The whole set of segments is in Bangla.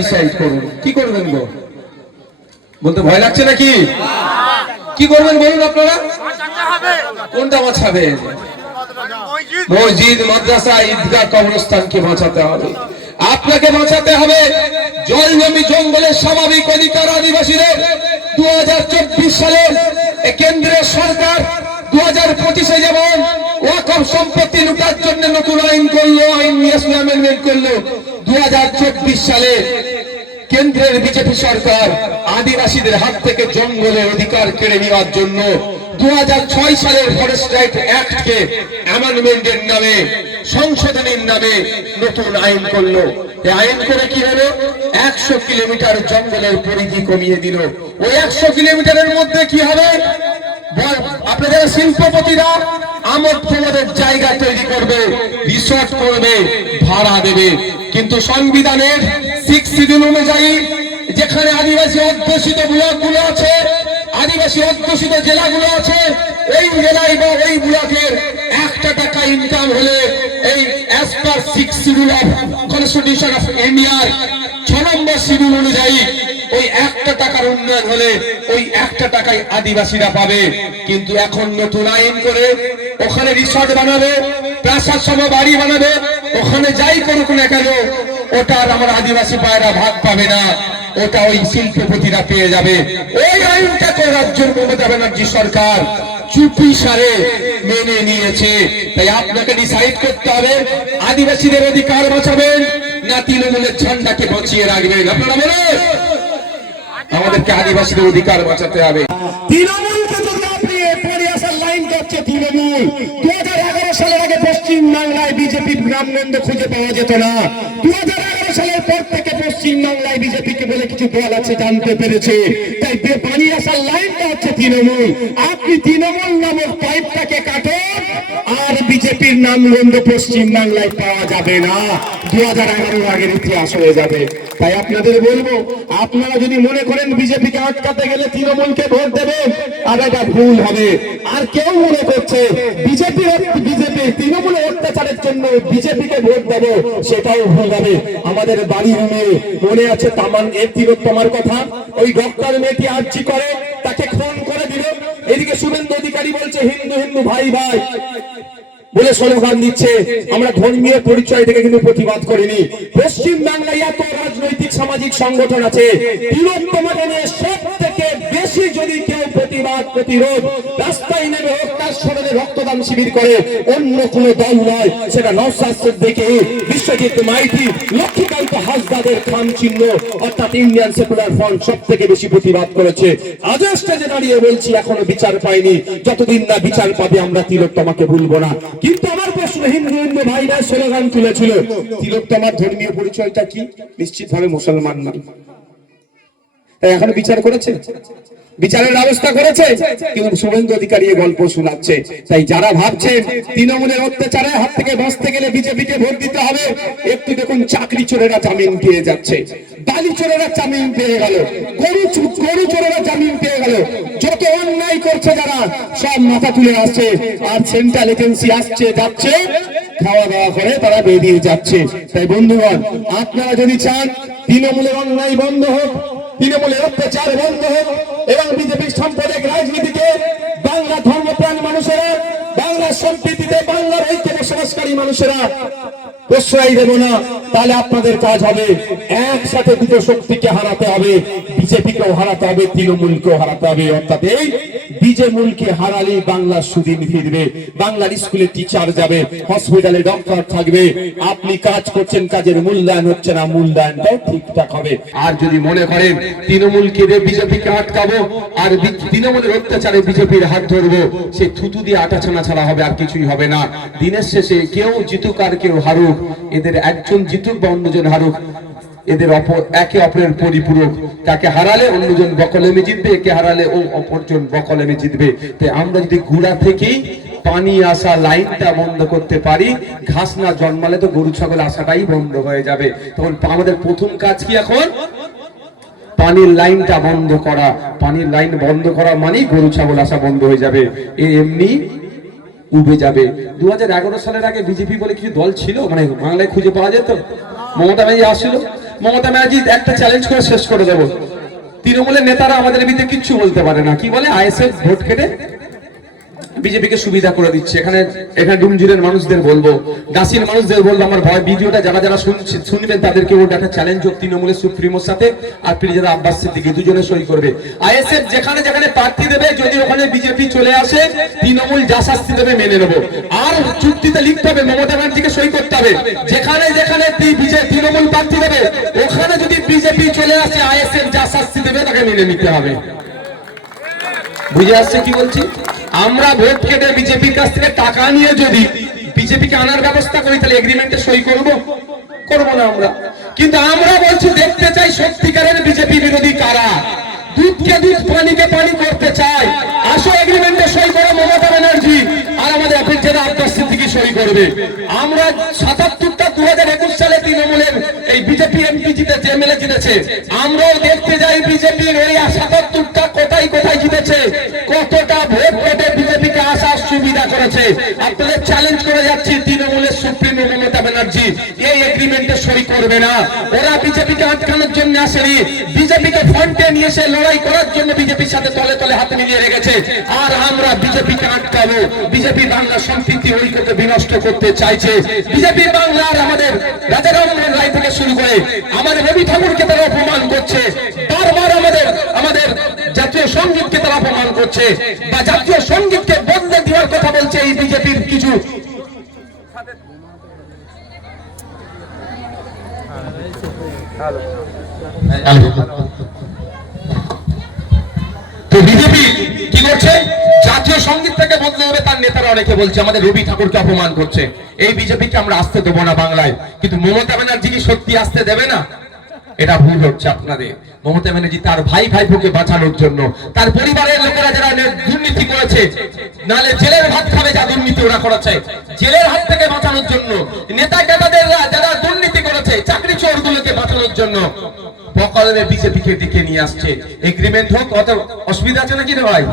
ডিসাইড করুন। কি করবেন গো? বলতে ভয় লাগছে নাকি? কি করবেন বলুন আপনারা? কোনটা বাঁচাবেন? মসজিদ। মাদ্রাসা ঈদগাহ কবরস্থানকে বাঁচাতে হবে। আপনাকে বাঁচাতে হবে জল জমি জঙ্গলের স্বাভাবিক অধিকার আদিবাসীদের। দু হাজার চব্বিশ সালে এ কেন্দ্রের সরকার দু হাজার পঁচিশে যেমন ওয়াকফ সম্পত্তি লুটার জন্য নতুন আইন করল আইন নিয়ে অ্যামেন্ডমেন্ট করল দু সালে কেন্দ্রের বিজেপি সরকার আদিবাসীদের হাত থেকে জঙ্গলের অধিকার কেড়ে নেওয়ার জন্য দু সালের ফরেস্ট রাইট অ্যাক্টকে অ্যামেন্ডমেন্টের নামে, সংশোধনের নামে নতুন আইন করল। আইন করে কি হলো? একশো কিলোমিটার জঙ্গলের পরিধি কমিয়ে দিল। ওই একশো কিলোমিটারের মধ্যে কি হবে? আপনাদের শিল্পপতিরা আমোদ প্রমোদের জায়গা তৈরি করবে রিসর্ট করবে, ভাড়া দেবে। কিন্তু সংবিধানের সিক্স শিডিউল অনুযায়ী যেখানে আদিবাসী অধ্যুষিত ব্লকগুলো আছে, আদিবাসী অধ্যুষিত জেলাগুলো আছে, ওই জেলায় বা ওই ব্লকের একটা টাকা ইনকাম হলে এই as per six schedule of constitution of ইন্ডিয়ার ছ নম্বর শিডিউল অনুযায়ী ওই একটা টাকার উন্নয়ন হলে ওই একটা টাকাই আদিবাসীরা পাবে। কিন্তু এখন নতুন আইন করে ওখানে রিসর্ট বানাবে, প্রাসাদ সম বাড়ি বানাবে, ওখানে যাই করুক না কেন, ওটা আর আমার আদিবাসী পায়রা ভাগ পাবে না। ওটা ওই শিল্পপতিরা পেয়ে যাবে। ওই আইনটা তো রাজ্যের মমতা ব্যানার্জি সরকার চুপি সারে মেনে নিয়েছে। তাই আপনাকে ডিসাইড করতে হবে, আদিবাসীদের অধিকার বাঁচাবেন না তৃণমূলের ঝান্ডাকে বাঁচিয়ে রাখবেন। আপনারা বলেন। আমাদেরকে আদিবাসীদের অধিকার বাঁচাতে হবে। তৃণমূল দু হাজার এগারো সালের আগে পশ্চিম বাংলায় বিজেপি গ্রাম খুঁজে পাওয়া যেত না। দু হাজার এগারো সালের পর থেকে পশ্চিম বাংলায় বিজেপিকে বলে কিছু দল আছে, জানতে পেরেছে। তাই বে- পালিয়ে আসার লাইনটা হচ্ছে তৃণমূল, আপনি তৃণমূল নামক পাইপটাকে কাটুন, আর বিজেপির নামগন্ধ পশ্চিম বাংলায় পাওয়া যাবে না। দু হাজার এগারোর আগের ইতিহাস হয়ে যাবে। তাই আপনাদের বলব, আপনারা যদি মনে করেন বিজেপিকে আটকাতে গেলে তৃণমূলকে ভোট দেবেন, আর এটা ভুল হবে। আর কেউ মনে করছে, বিজেপি বিজেপি তৃণমূলের অত্যাচারের জন্য বিজেপিকে ভোট দেবো, সেটাও ভুল হবে। আমাদের বাড়ির মেয়ে মনে আছে তামান এর তিলোত্তমার কথা? ওই ডক্টর মেয়েটি আর্জি করে, তাকে খুন করে দিল। এদিকে শুভেন্দু অধিকারী বলছে, হিন্দু হিন্দু, ভাই ভাই। বলে স্লোগান দিচ্ছে, আমরা ধর্মীয় পরিচয় থেকে কিন্তু প্রতিবাদ করিনি। পশ্চিম বাংলায় এত রাজনৈতিক, সামাজিক সংগঠন আছে। তিলোত্তমাকে সব থেকে বেশি যদি কেউ প্রতিবাদ, প্রতিরোধ রাস্তায় নেমে হোক তার স্মরণে রক্তদান শিবির করে, অন্য কোন দল নয়। সেটা নওশাদ দেখে বিশ্বজিৎ মাইতি, লক্ষ্মীকান্ত হাসদাদের খাম চিহ্ন, অর্থাৎ ইন্ডিয়ান সেকুলার ফ্রন্ট সব থেকে বেশি প্রতিবাদ করেছে। আজও স্টেজে দাঁড়িয়ে বলছি, এখনও বিচার পাইনি। যতদিন না বিচার পাবে, আমরা তিলোত্তমাকে ভুলবো না। কিন্তু আমার প্রশ্ন, হিন্দু হিন্দু ভাইরা স্লোগান তুলেছিল। তিলোত্তমার ধর্মীয় পরিচয়টা কি? নিশ্চিতভাবে মুসলমান না এখন বিচার করেছে? বিচারের ব্যবস্থা করেছে? কিন্তু শুভেন্দু অধিকারী গল্প শোনাচ্ছে। তাই যারা ভাবছেন তৃণমূলের অত্যাচারে হাত থেকে বাঁচতে গেলে বিজেপিকে ভোট দিতে হবে, একটু দেখুন চাকরি চোরেরা জামিন পেয়ে যাচ্ছে। বালি চোরেরা জামিন পেয়ে গেল। গরু গরু চোরেরা জামিন পেয়ে গেল। যত অন্যায় করছে যারা, সব মাথা তুলে আসছে। আর সেন্ট্রাল এজেন্সি আসছে, যাচ্ছে, খাওয়া দাওয়া করে তারা বেরিয়ে যাচ্ছে। তাই বন্ধুগণ, আপনারা যদি চান তৃণমূলের অন্যায় বন্ধ হোক তৃণমূলের অত্যাচার বন্ধ হোক এবং বিজেপির সাম্প্রদায়িক রাজনীতিতে বাংলা ধর্মপ্রাণ মানুষেরা বাংলার স্কুলে টিচার যাবে, হসপিটালে ডক্টর থাকবে, আপনি কাজ করছেন, কাজের মূল্যায়ন হচ্ছে না, মূল্যায়নটাও ঠিকঠাক হবে। আর যদি মনে করেন তৃণমূলকে দিয়ে বিজেপিকে আটকাবো, আর তৃণমূলের অত্যাচারে বিজেপির হাত ধরবো, সে থুতু দিয়ে আটাছানা ছাড়া হবে আর কিছুই হবে না। দিনের শেষে কেউ জিতুক আর কেউ হারুক, এদের একজন জিতুক বা অন্যজন হারুক, এদের অপর, একে অপরের পরিপূরক। তাকে হারালে অন্যজন বকলেমে জিতবে, একে হারালে ও অপরজন বকলেমে জিতবে। তাই আমরা যদি গুড়া থেকেই পানি আসা লাইনটা বন্ধ করতে পারি, ঘাস না জন্মালে তো গরু, ছাগল আসাটাই বন্ধ হয়ে যাবে। তখন আমাদের প্রথম কাজ কি এখন? পানির লাইনটা বন্ধ করা। পানির লাইন বন্ধ করা মানেই গরু, ছাগল আসা বন্ধ হয়ে যাবে। এমনি উবে যাবে। দু হাজার এগারো সালের আগে বিজেপি বলে কিছু দল ছিল মানে বাংলায় খুঁজে পাওয়া যেত, মমতা ব্যানার্জি আসছিল মমতা ব্যানার্জি একটা চ্যালেঞ্জ করে শেষ করে দেবো। তৃণমূলের নেতারা আমাদের বিরুদ্ধে কিচ্ছু বলতে পারে না। কি বলে? আইএসএফ ভোট কেটে বিজেপিকে সুবিধা করে দিচ্ছে। এখানে এখানে ডুমজুরের মানুষদের বলব, দাসির মানুষদের বলব, আমার ভয়, ভিডিওটা যারা যারা শুনছে- শুনবেন, তাদেরকে ওটা একটা চ্যালেঞ্জ হোক, তৃণমূলের সুপ্রিমোর সাথে আর প্রিজাদা আব্বাস সিদ্দিকি, দুজনে সই করবে। আইএসএফ যেখানে যেখানে প্রার্থী দেবে, যদি ওখানে বিজেপি চলে আসে, তৃণমূল যা শাস্তি দেবে মেনে নেব। আর চুক্তিতে লিখতে হবে, মমতা ব্যানার্জিকে সই করতে হবে। যেখানে যেখানে তৃণমূল প্রার্থী দেবে, ওখানে যদি বিজেপি চলে আসে, আইএসএফ যা শাস্তি দেবে, তাকে মেনে নিতে হবে। বুঝে আসছে কি বলছি? আমরা ভোট কেটে বিজেপির কাছ থেকে টাকা নিয়ে যদি বিজেপিকে আনার ব্যবস্থা করি, তাহলে এগ্রিমেন্টে সই করব? করব না আমরা। কিন্তু আমরা বলছি, দেখতে চাই সত্যিকারের বিজেপি বিরোধী কারা। দুধকে দুধ, পানিকে পানি করতে চাই আসো এগ্রিমেন্টে সই করো মমতা ব্যানার্জি। আর আমাদের অপেক্ষা আব্বাস সিদ্দিকি সই করবে। আমরা সাতাত্তরটা দু হাজার একুশ সালে তৃণমূলের এই বিজেপি এমপি জিতেছে, এমএলএ জিতেছে। আমরাও দেখতে যাই বিজেপির ওই সাতাত্তরটা কোথায় কোথায় জিতেছে। কতটা ভোট কেটে বিজেপিকে আসার সুবিধা করেছে। আপনাদের চ্যালেঞ্জ করে যাচ্ছি তৃণমূলের সুপ্রিমো মমতা ব্যানার্জি। এই এগ্রিমেন্টে সই করবে না। ওরা বিজেপিকে আটকানোর জন্য আসেনি। বিজেপিকে ফ্রন্টে নিয়ে এসে লড়াই করার জন্য বিজেপির সাথে তলে তলে হাতে মিলিয়ে রেখেছে। আর আমরা বিজেপিকে আটকাবো। বিজেপি বাংলা সম্প্রীতি ঐক্যকে বিনষ্ট করতে চাইছে। বিজেপি বাংলার আমাদের রাজা রামমোহন রায় থেকে শুরু করে আমাদের রবি ঠাকুরকে তারা অপমান করছে বারবার আমাদের আমাদের জাতীয় সঙ্গীতকে তারা অপমান করছে বা জাতীয় সঙ্গীতকে বদলে দেওয়ার কথা বলছে এই বিজেপির কিছু। তো বিজেপি কি জাতীয় সংগীত থেকে বদলে হবে, তার নেতারা অনেকে বলছে, আমাদের রবি ঠাকুরকে অপমান করছে। এই আমরা আসতে দেবো না বাংলায়। কিন্তু মমতা ব্যানার্জি কি সত্যি আসতে দেবে না? এটা ভুল হচ্ছে আপনাদের। মমতা ব্যানার্জি তার ভাই ভাইপোকে বাঁচানোর জন্য। তার পরিবারের লোকেরা যারা দুর্নীতি করেছে, নালে জেলের ভাত খাবে যা দুর্নীতি ওরা করেছে। জেলের হাত থেকে বাঁচানোর জন্য, নেতা নেতাদের যারা দুর্নীতি করেছে, চাকরি চোরগুলোকে বাঁচানোর জন্য বকলমে বিজেপিকে দিকে নিয়ে আসছে। এগ্রিমেন্ট হোক, অত অসুবিধা আছে নাকি রে ভাই?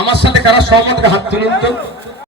আমার সাথে কারা সহমত? হাত তুলুন তো।